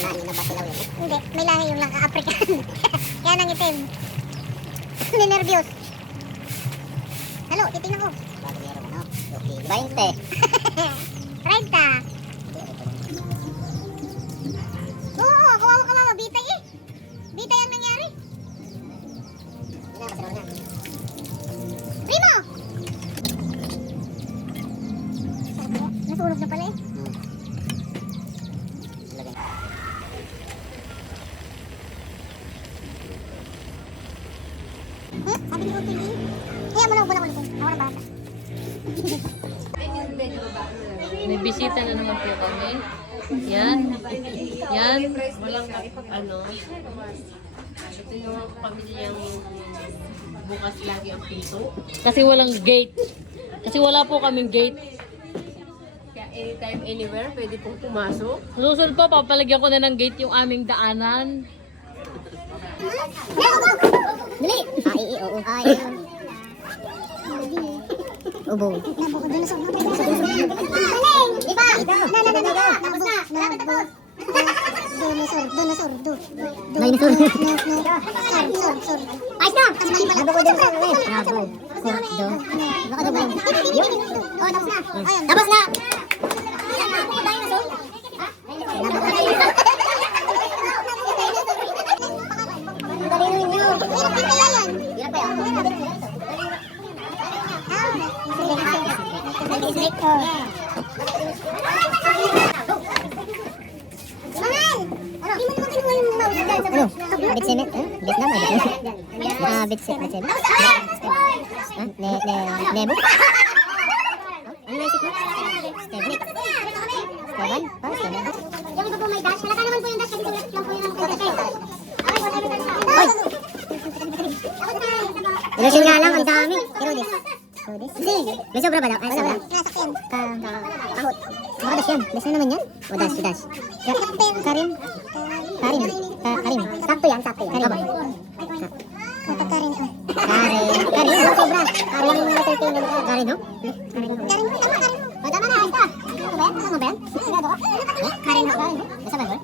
Lalo na ba sila yun? Hindi, may lahi yung lang African. Kaya nang itim. Ninervyos. Halo, titingnan ko. Bago meron ano? Okay. 20. 30. Oo, kawawa ka mama. Bitay eh. Bitay ang nangyari. Hindi na, Primo! Nasunog na pala eh. Sabi ni Utoy eh. Kaya mo na ubo na ulit. Ako na bata. May bisita na naman po kami. Yan. Yan. Walang ano. Ito yung pamilyang bukas lagi ang pinto. Kasi walang gate. Kasi wala po kaming gate. Kaya anytime, anywhere, pwede pong pumasok. Susunod po, papalagyan ko na ng gate yung aming daanan. Dali! Oo. Ubo. Nabuko doon na sa mga pwede. Maling! Iba! Tapos na! Malapit na tapos! Dinosaur. Dinosaur. Sor. Ayos na! Kasi mali pala. Nabuko din sa uwi. Nabo. Kurdo. Baka daw ba yun? Oh, tapos na. Ayun. Tapos na! Dinosaur? Ang talino ninyo. Hirap din kaya yan. Hirap ba yan? Mahal! Hindi mo naman kinuha yung mouse dyan sa Ano? Bit cement? Vietnam? Bit cement? Nebo? Ano naisip mo? Steblik? Steban? Steban? Yung iba po may dash. Halata naman po yung dash kasi sulat lang po yun ang content. Hoy! Ilusyon nga lang, ang dami. Pero this. May sobra ba daw? Ay, sobra. Nasakyan. Kahot. Baka dash yan. Dash na naman yan? O dash, dash. Karim. Sakto yan. Karim. Kapagkarin ko. Karim. Walang sobra. Karim yung letter K ng Karim, no? Karin mo, tama karin mo. O, tama na. Ayos na. Ano ba yan? Kasama ba yan? Sigurado ka? Karim, no? Kasama ba yan?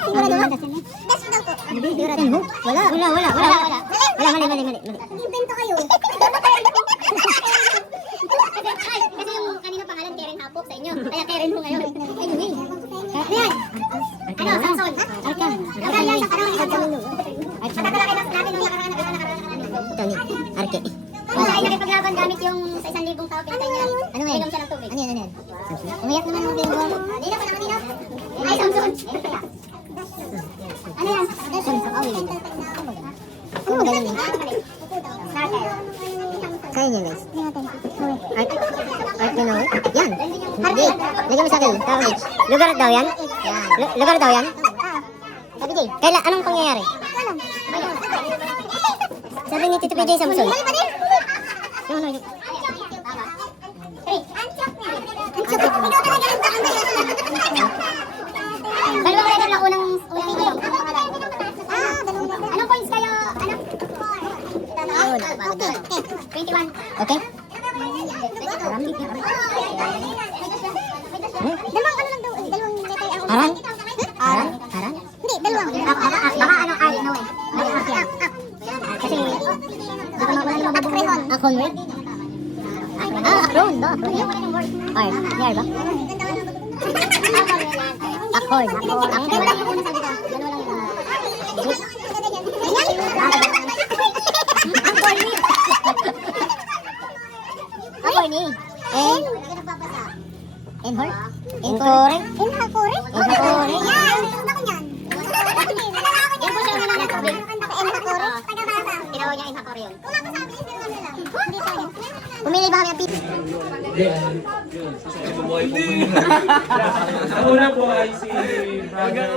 Sigurado ka? Dash daw po. Sigurado mo? Wala. Mali. Invento kayo. Kasi yung kanina pangalan Karen Hapok sa inyo. Kaya Karen mo ngayon. Anyway. Ano yan? Ano? Samson? Arka yan sa karoon. Patatalakay natin yung nakaraan. Ito ni Arke. Kung siya ay nakipaglaban gamit yung sa 1,000 tao pinatay niya. Ano yan? Inom siya ng tubig. Ano yan? Umiyak naman ng bingo. Kanina pa kanina. Ay, Samson. Ano yan? Samson. Ano galing yun? Kaya niya guys. Art na naman? Yan. Hindi. Lagyan mo sa akin. Tawag. Lugar daw yan? Lugar daw yan? Sabi Jay. Kailan? Anong pangyayari? Sabi ni Tito PJ Samson. Ano yun? Dalawa ka lang unang video. Anong points kayo? Okay. 21. Okay? Dalawang ano lang daw. Dalawang letter ang Aran? Aran? Aran? Hindi, dalawang. Baka ano ay, no way. Kasi, baka mawala yung Akrehon. Akon, right? Akron. Art. Yan ba? Akon. Akon. Enhor? Enkore? Enhakore? Enhakore? Yan! Gusto ko yan. Yan po siya naman ang tubig. Enhakore? Tinawag niya Enhakore yun. Wala ko sabi, hindi naman lang. Hindi tayo. Pumili ba kami ang pizza? Ang una po ay si Brother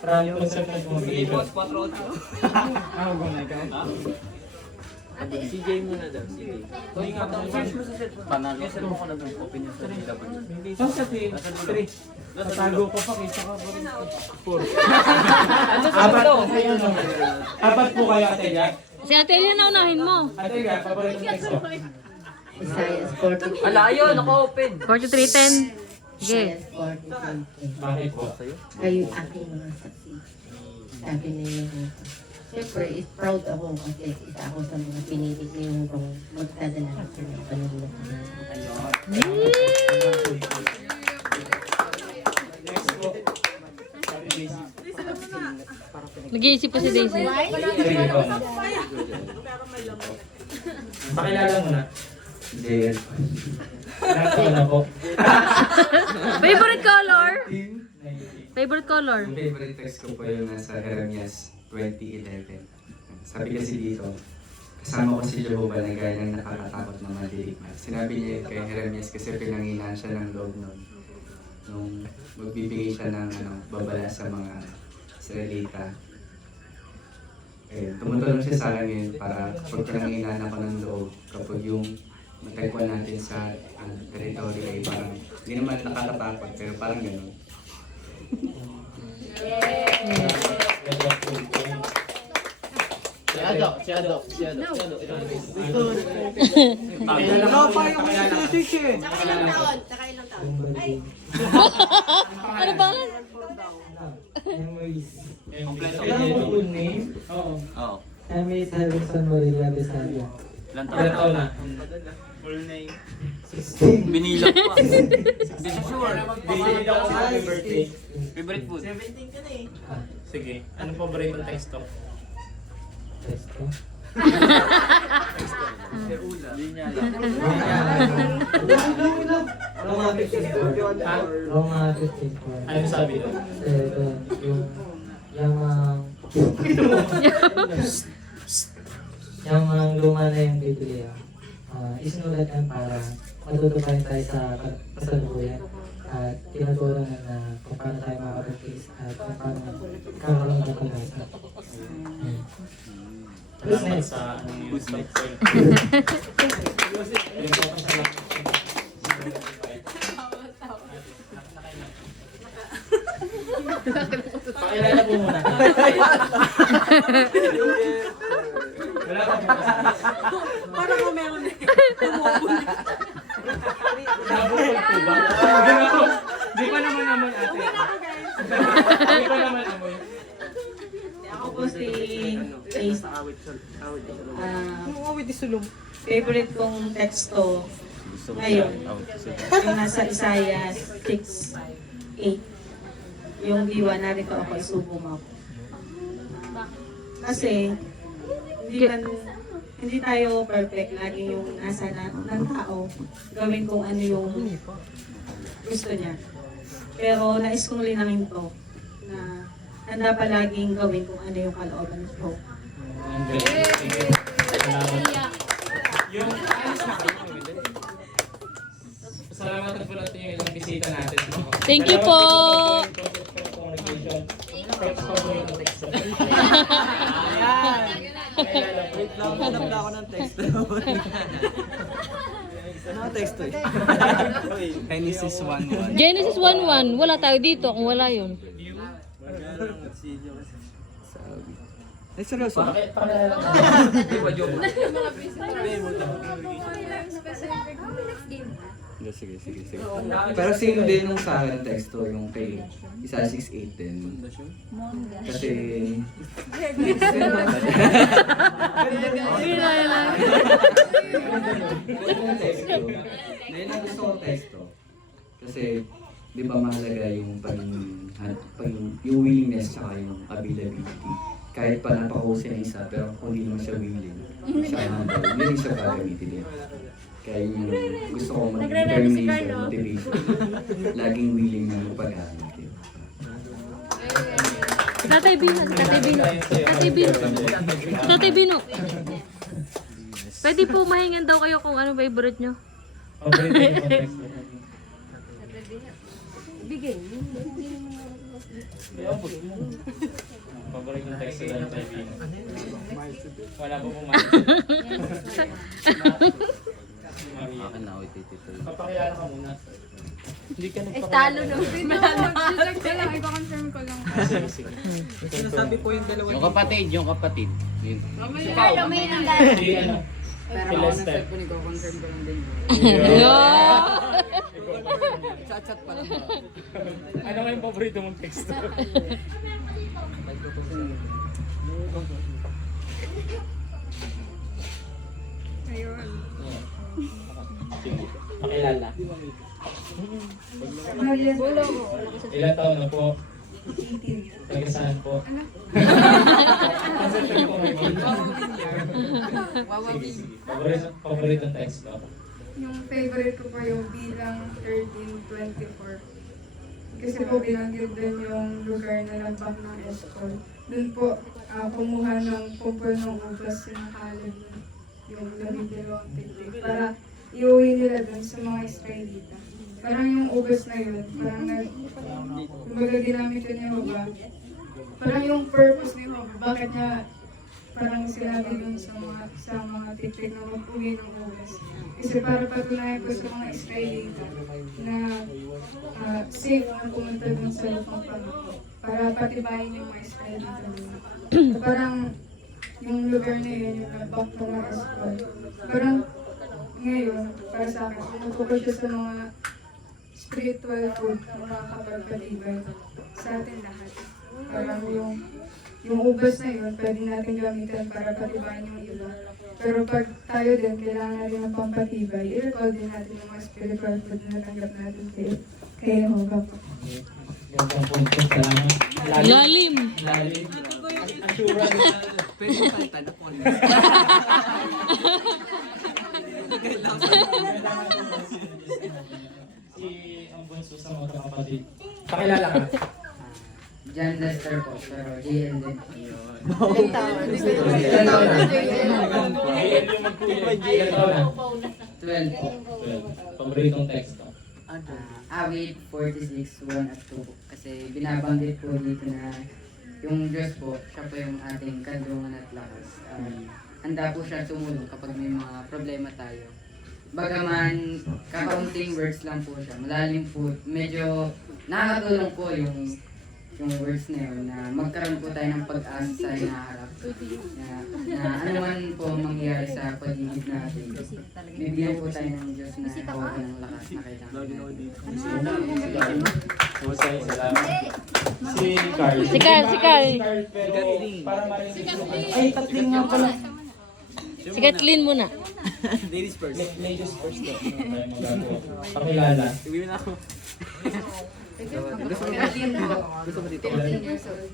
from Conception Congregation. Ako ba na ikaw? CJ muna daw, CJ. Panalo. Mo ko na doon, open yung sarili dapat. So sa team, 3. Tatago ko pa, kita ka pa rin. 4. Apat po kayo, Ate Jack. Si Ate Elia na unahin mo. Ate Jack, paborito next ko. Ala, ayun, naka-open. 4310. Sige. Yes, 43. Bakit po? Kayo aking mga saksi. Sabi niyo siyempre, proud ako kasi isa ako sa mga pinili niyo kung magdadala ako ng kanila. Nag-iisip pa si Daisy. Sige, ikaw na. Pakilala mo na. Jail. Nakakita na po. Favorite color? Favorite color? Yung favorite text ko po yung nasa Jeremias 20:11. Sabi kasi dito, kasama ko si Jehovah na gaya ng nakakatakot na madidigmat. Sinabi niya yun kay Jeremias kasi pinanginan siya ng loob nun. Nung magbibigay siya ng babala sa mga Israelita. Tumutulong siya sa akin ngayon para pag pinanginan ako ng loob, kapag yung matagpuan natin sa territory ay parang, hindi naman nakakatakot, pero parang gano'n. Ano ba? Kailangan mo full name? Oo. Oo. Emis Harrison Morilla Besaya. Ilan Ilan taon na? Binila pa. Hindi sure. Bili ako sa happy birthday. Favorite food? Sige. Anong paboritong texto? Testo. Hindi niya alam. Roma 54. Ha? Roma 54. Ano sabi doon? Ito, yung yung luma na yung Biblia. Isinulat yan para matutupayan tayo sa kasalukuyan. At tinuturo na kung paano tayo makakapagkis at kung paano kakaroon ng pag-asa. Salamat sa anong yung stop point. Yung po sa pakilala po muna. Wala ka po. Parang kung meron eh. Nabukol po ba? Di pa naman ate. Di pa naman amoy. Ako po si Ace. Favorite kong teksto ngayon, yung nasa Isaiah 6:8. Yung diwa, narito ako, isubo mo ako. Kasi, hindi tayo perfect. Lagi yung nasa ng tao, gawin kung ano yung gusto niya. Pero nais kong linangin to, na handa palaging gawin kung ano yung kalooban ko. Ang galing. Sige. Salamat. Yung salamatan po natin yung ilang bisita natin. Thank you po. Wait lang, hanap na ako ng text. Ano ang text to? Genesis 1:1. Genesis 1:1. Wala tayo dito kung wala yun. Ay, seryoso? Di ba joke? Sige. Pero same din nung sa akin teksto, yung kay isa 6'8 din. Kasi... Ngayon ang gusto kong teksto. Kasi, di ba mahalaga yung yung willingness tsaka yung availability. Kahit pa napakahusay ng isa, pero kung hindi naman siya willing, siya humble, hindi rin siya gagamitin niya. Kaya yung gusto ko mag-determination, motivation, laging willing na magpag-aral. Tatay Bino. Tatay Bino. Pwede po mahingan daw kayo kung ano favorite nyo. Paborito yung teksto. Paborito yung teksto lang tayo. Wala po pong Akin na ako ititituloy. papakilala ka muna. Hindi ka nagpapakilala. Talo na. Check ko lang. I-confirm ko lang. Sige. Yung kapatid. Yun. Mamaya may nangyari. Si ano? Si Lester. I-confirm ko lang din. Shortcut pa lang. Ano kayong paborito mong texto? Sige, pakilala. Ilan taon na po? Taga saan po? Sige. Paboritong texto. Yung favorite ko po yung bilang 1324. Kasi po binanggit din yung lugar na nabak ng Escol. Doon po kumuha ng pupul ng ubas yung Caleb, yung labindalawang tiktik, para iuwi nila dun sa mga Israelita. Parang yung ubas na yun, parang kumbaga ginamit yun ni Jehovah. Parang yung purpose ni Jehovah, bakit niya parang sinabi dun sa mga tiktik na mag-uwi ng ubas. Kasi para patunayan ko sa mga Israelita na safe ang pumunta dun sa lupang Panginoon. Para patibayin yung mga Israelita dun. Parang yung lugar na yun, yung nagbak ng mga Escol. Parang ngayon, para sa akin, pumutukol siya sa mga spiritual food na makakapagpatibay sa atin lahat. Parang yung ubas na yun, pwede natin gamitin para patibayin yung iba. Pero pag tayo din, kailangan natin ng pampatibay, i-recall din natin yung mga spiritual food na natanggap natin kay Jehovah po. Gandang punto. Salamat. Lalim! Lalim. Assurance. Pwede yung kalita na po. Si ang bunso sa mga kapatid. Pakilala ka. John Lester po, pero JL din. Ilan taon na? Ilan yung magkuya? Ilan taon na? 12 po. Paboritong texto. Awit 46, 1 at 2 po. Kasi binabanggit po dito na yung Diyos po, siya po yung ating kadungan at lakas. Handa po siya tumulong kapag may mga problema tayo. Bagaman kakaunting words lang po siya, malalim po, medyo nakakatulong po yung words na yun, na magkaroon po tayo ng pag-asa sa hinaharap. Na ano man po mangyayari sa paligid natin, bibigyan po tayo ng Diyos na hawa ng lakas na kailangan natin. Husay, salamat. Si Carl. Si Carl. Pero para marinig. Ay, tatling nga pala. Si Kathleen muna. Ladies first. Ladies first. Pakilala. Iwi na ako. Gusto mo dito? 15 years old.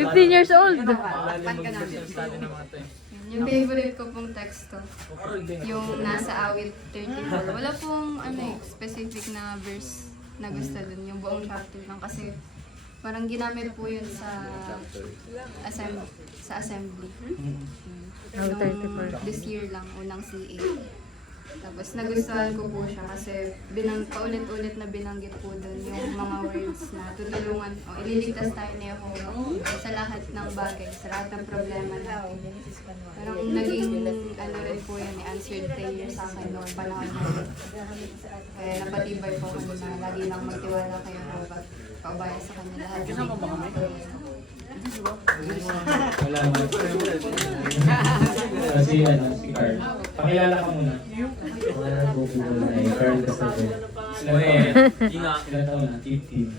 15 years old. Yung favorite ko pong teksto, yung nasa awit 34. Wala pong specific na verse na gusto dun, yung buong chapter lang. Kasi parang ginamit po yun sa assembly. This year lang, unang CA. Tapos nagustuhan ko po siya kasi paulit-ulit na binanggit po doon yung mga words na tutulungan o ililigtas tayo ni Jehovah sa lahat ng bagay, sa lahat ng problema natin. Parang naging rin po yun, answered prayer sa akin noong panahon natin. Kaya napatibay po kami na lagi lang magtiwala kay Jehovah, paubaya sa kanya lahat. Salamat. Si Carl. Pakilala ka muna. Carl Casabe. Ilan taon na? 15.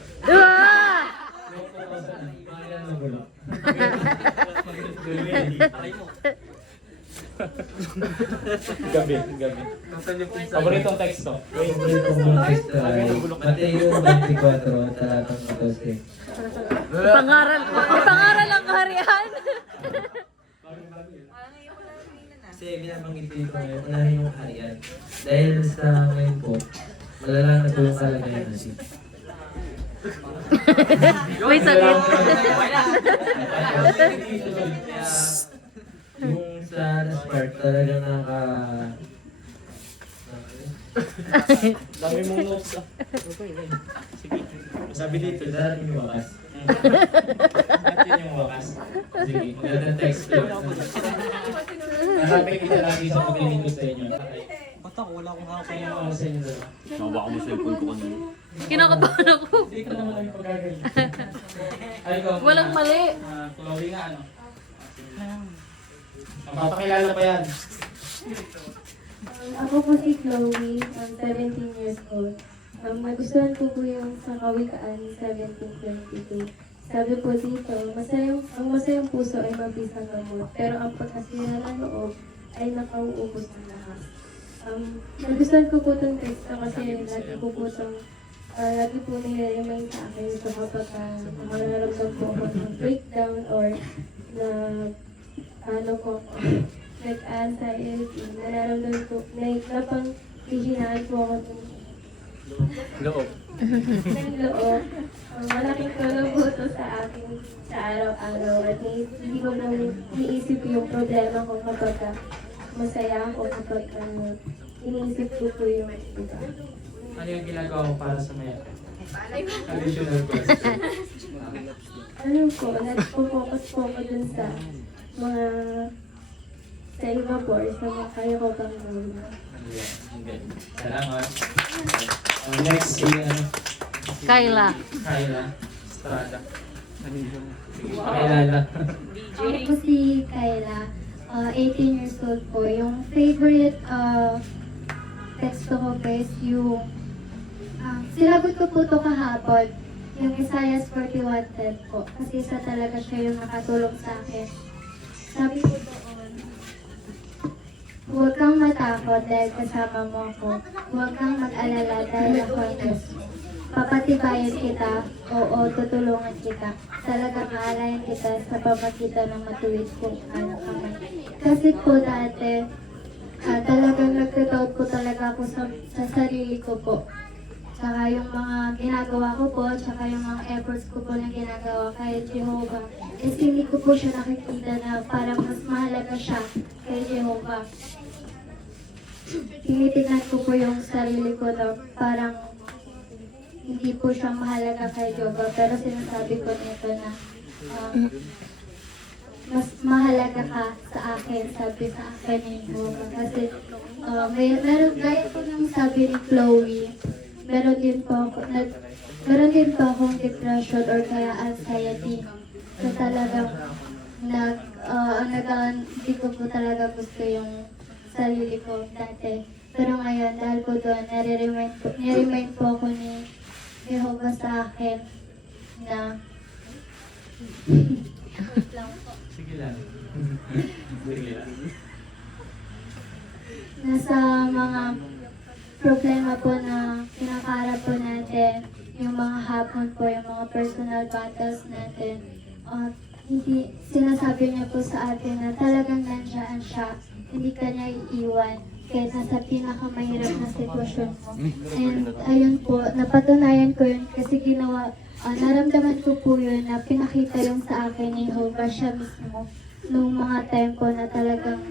Ilan na bulok? Gabi. Paboritong texto. Paboritong texto ay Mateo 24, talatang 12. Pangaral ang kaharian. Kasi binabanggit dito ngayon, unahin yung kaharian. Dahil sa ngayon po, malala na po yung kalagayan natin. May sakit. Yung sa last part, talaga Dami mong notes ah. Sige. Sabi dito, darating yung wakas. Darating yung wakas. Sige, magandang text ko. Nasabay kita lagi sa pag-ibig ko sa inyo. Ba't ako? Wala akong hawak. Kaya mga sa inyo dalawa. Mabaka mo cellphone ko kanina. Kinakabahan ako. Hindi ko naman lang pagkagaling. Ay, ikaw. Walang mali. Chloe nga, ano? Ang papakilala pa yan. Ako po si Chloe, 17 years old. Nagustuhan ko po yung sa Kawikaan 1722. Sabi po dito, ang masayang puso ay mabisang gamot, pero ang pagkasira ng loob ay nakauubos ng lahat. Nagustuhan ko po itong text na kasi lagi po nire-remind sa akin ito kapag nakararamdam po ako ng breakdown or na nag-anxiety, nararamdaman ko, napang hihinaan po ako Loob. ng loob. Malaking tulong po ito sa akin sa araw-araw at hindi ko na iniisip yung problema ko kapag masaya ako kapag iniisip ko po yung iba. Ano yung ginagawa mo para sa maya? Additional question. Ano po, nag-focus po ako dun sa mga sa iba po or sa mga kaya ko pang gawin. Salamat. Next, si Kyla. Kyla Estrada. Pakilala. Ako po si Kyla, 18 years old po. Yung favorite text ko guys, yung sinagot ko po ito kahapon, yung Isaiah 41:10 po. Kasi isa talaga siya yung nakatulong sa akin. Sabi ko doon, huwag kang matakot dahil kasama mo ako. Huwag kang mag-alala dahil ako ang Diyos. Papatibayan kita, oo, tutulungan kita. Talagang aalayan kita sa pamagitan ng matuwid kung ano ka man. Kasi po dati, talagang nagtataot po talaga ako sa sarili ko po. Tsaka yung mga ginagawa ko po, tsaka yung mga efforts ko po na ginagawa kay Jehovah. Kasi hindi ko po siya nakikita na parang mas mahalaga siya kay Jehovah. Tinitignan ko po yung sarili ko na parang hindi po siya mahalaga kay Jehovah. Pero sinasabi ko nito na mas mahalaga ka sa akin, sabi sa akin ni Jehovah. Kasi meron gaya po ng sabi ni Chloe, meron din po akong depression or kaya anxiety. So talagang hindi ko po talaga gusto yung sarili ko dati. Pero ngayon, dahil po doon, nare-remind po ako ni Jehovah sa akin na wait lang po. Sige lang. Sige lang. Nasa mga problema po na kinakaharap po natin, yung mga hapon po, yung mga personal battles natin, hindi, sinasabi niya po sa atin na talagang nandiyan siya, hindi ka niya iiwan kahit nasa pinakamahirap na sitwasyon mo. And ayun po, napatunayan ko yun kasi naramdaman ko po yun na pinakita yung sa akin ni Jehovah siya mismo nung mga time po na talagang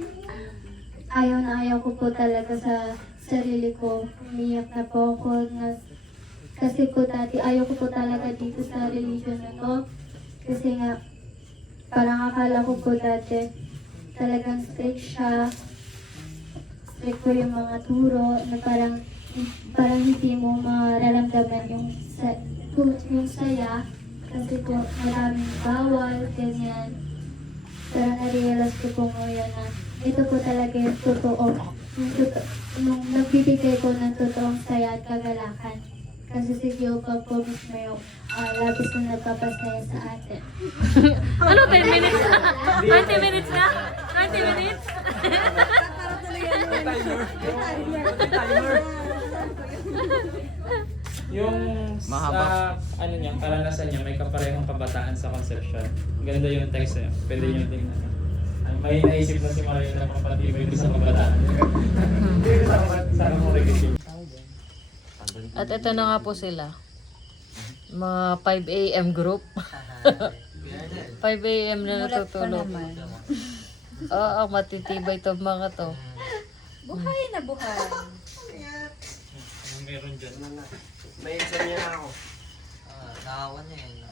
ayaw na ayaw ko po talaga sa sarili ko. Umiyak na po ako kasi po dati ayaw ko po talaga dito sa religion na to. Kasi nga, parang akala ko po dati talagang strict siya. Strict ko yung mga turo na parang hindi mo mararamdaman yung saya. Kasi po maraming bawal, ganyan. Pero na-realize ko po ngayon na ito po talaga yung totoo. Nung nagbibigay ko ng totoong saya at kagalakan. Kasi si Jehovah po mismo yung labis na nagpapasaya sa atin. Ano, 10 minutes? 20 minutes na? 20 minutes? Yung sa ano niya, karanasan niya, may kaparehong kabataan sa conception. Ganda yung text niya. Pwede niyo tingnan. May naisip na si Mario na compatible sa kabataan. Sa congregation. At ito na nga po sila. Mga 5 a.m. group. 5 a.m. na natutulog. Oo, matitibay to mga to. Buhay na buhay. Meron dyan. May exam niya na ako. Nakawan niya yun.